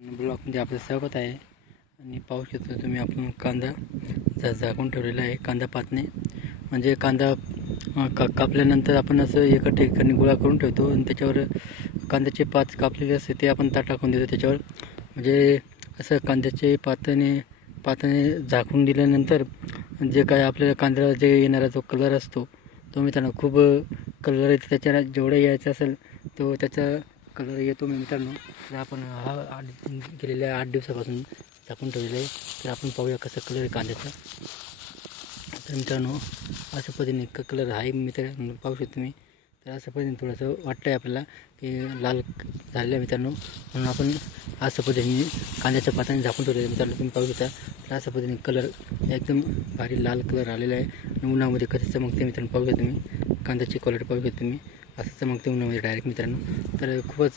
ब्लॉकमध्ये आपलं स्वागत आहे. आणि पाहू शकता तुम्ही आपण कांदा झा झाकून ठेवलेला आहे कांदा पातने म्हणजे कांदा का कापल्यानंतर आपण असं एका ठिकाणी गोळा करून ठेवतो आणि त्याच्यावर कांद्याचे पात कापलेले असते ते आपण ताट टाकून देतो त्याच्यावर. म्हणजे असं कांद्याचे पातने पाताने झाकून दिल्यानंतर जे काय आपल्याला कांद्याला जे येणारा जो कलर असतो तो मित्रांनो खूप कलर येतो. त्याच्याला जेवढं यायचा असेल तो त्याचा कलर येतो मी मित्रांनो. तर आपण हा आठ गेलेल्या आठ दिवसापासून टाकून ठेवलेलं आहे. तर आपण पाहूया कसं कलर आहे कांद्याचा. तर मित्रांनो अशा पद्धतीने क कलर आहे मित्र पाहू शकतो मी तर अशा पद्धतीने थोडंसं वाटतं आहे आपल्याला की लाल झालेलं आहे मित्रांनो. म्हणून आपण अशा पद्धतीने कांद्याच्या पाताने झाकून ठेवलेलं आहे मित्रांनो. तुम्ही पाहू शकता. तर अशा पद्धतीने कलर एकदम भारी लाल कलर आलेला आहे. उन्हामध्ये कसं चमकते मित्रांनो पाहू शकता तुम्ही. कांद्याची क्वालिटी पाहू शकता तुम्ही. असं चमकते उन्हामध्ये डायरेक्ट मित्रांनो. तर खूपच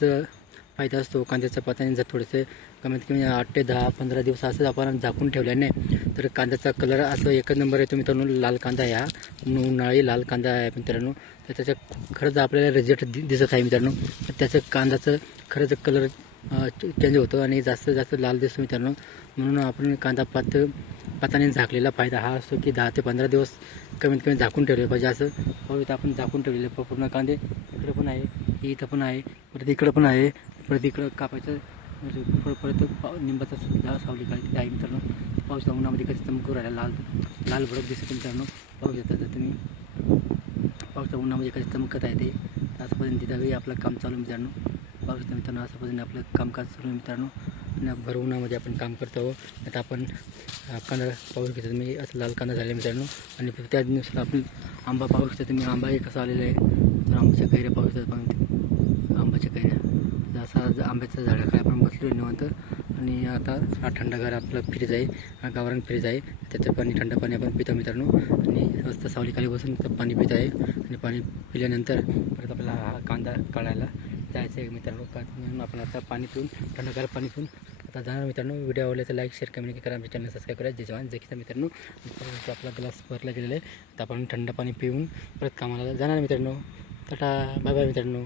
फायदा असतो कांद्याच्या पाताने जर थोडेसे कमीत कमी आठ ते दहा पंधरा दिवस असं आपण झाकून ठेवल्याने तर कांद्याचा कलर असं एकच नंबर येतो मित्रांनो लाल कांदा या. उन्हाळी लाल कांदा आहे मित्रांनो. तर त्याचा खरंच आपल्याला रिझल्ट दि दिसत आहे मित्रांनो. तर त्याचं कांद्याचं खरंच कलर चेंज होतो आणि जास्त जास्त लाल दिसतो मित्रांनो म्हणून आपण कांदा पात पाताने झाकलेला फायदा हा असतो की दहा ते पंधरा दिवस कमीत कमी झाकून ठेवले पाहिजे असं. पाहू इथं आपण झाकून ठेवलेलं पूर्ण कांदे इकडं पण आहे इथं पण आहे परत इकडं पण आहे परत इकडं कापायचं म्हणजे परत परत पा- निंबाचा सुद्धा सावली काय तिथे आहे मित्रांनो पाऊस उन्हामध्ये कसं चमकू राहिला लाल लाल भडक दिसतो मित्रांनो पाऊस येतात जर तुम्ही पावसा उन्हामध्ये कसं चमकत आहे ते आजपर्यंत तिथं आपलं काम चालू मित्रांनो. पाहू शकता मित्रांनो असं पद्धतीने आपलं कामकाज सुरू आहे मित्रांनो. आणि भर उन्हामध्ये आपण काम करतो आहोत. आता आपण कांदा पाहू शकता तुम्ही असं लाल कांदा झाला मित्रांनो. आणि त्या दिवसाला आपण आंबा पाहू शकता तुम्ही. आंबाही कसा आलेला आहे. तर आंब्याच्या कैऱ्या पाहू शकतात पण आंब्याच्या कैऱ्या. तर असा आज आंब्याच्या झाडाखाली आपण बसलो निवांत. आणि आता हा थंडगार आपलं फ्रीज आहे. हा गावरान फ्रीज आहे. त्याचं पाणी थंड पाणी आपण पितो मित्रांनो. आणि मस्त सावलीखाली बसून तर पाणी पित आहे. आणि पाणी पिल्यानंतर परत आपला हा कांदा काढायला जायचं आहे मित्रांनो. का म्हणून आपण आता पाणी पिऊन थंडगार पाणी पिऊन आता जाणार मित्रांनो. व्हिडिओ आवडला तर लाईक शेअर कमेंट करा. आमच्या चॅनल सबस्क्राईब करा. जे जवान जकीचा मित्रांनो. आपला ग्लास भरला गेलेला आहे. तर आपण थंड पाणी पिऊन परत कामाला जाणार मित्रांनो. टाटा बाय बाय मित्रांनो.